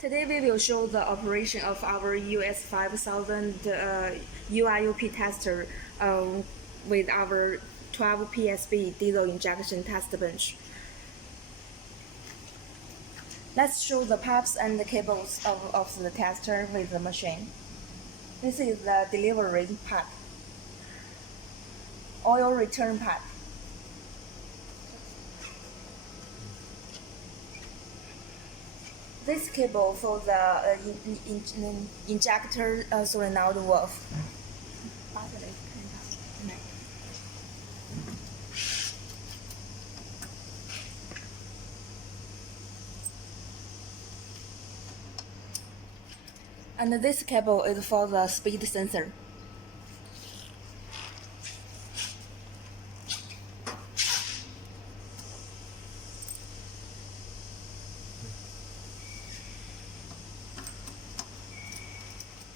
Today we will show the operation of our Eus5000 UIUP tester with our 12 PSB diesel injection test bench. Let's show the pipes and the cables of the tester with the machine. This is the delivery pipe, oil return pipe. This cable for the injector solenoid valve. And this cable is for the speed sensor.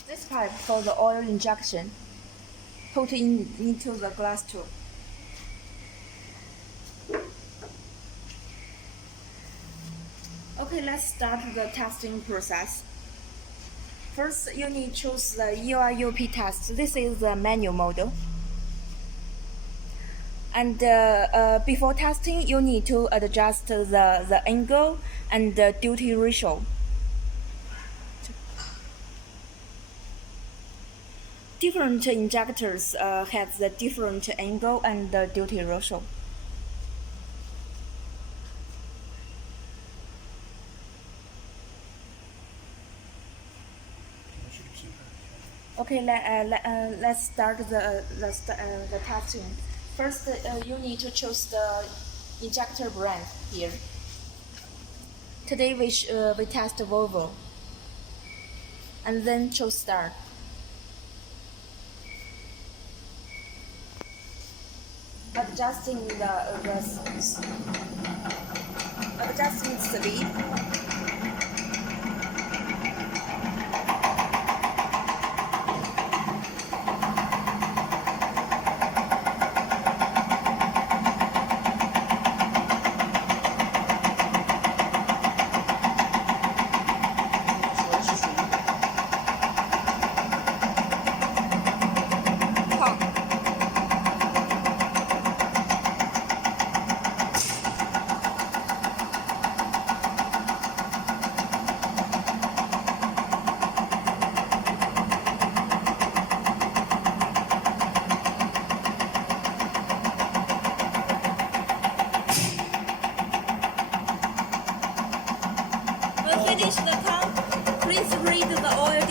This pipe for the oil injection, put into the glass tube. Okay, let's start the testing process. First, you need to choose the UIUP test. This is the manual model. And before testing, you need to adjust the angle and the duty ratio. Different injectors have the different angle and the duty ratio. Okay, let's start the testing. First, you need to choose the injector brand here. Today we test Volvo, and then choose start. Adjusting adjusting speed. Finish the pump, please read the oil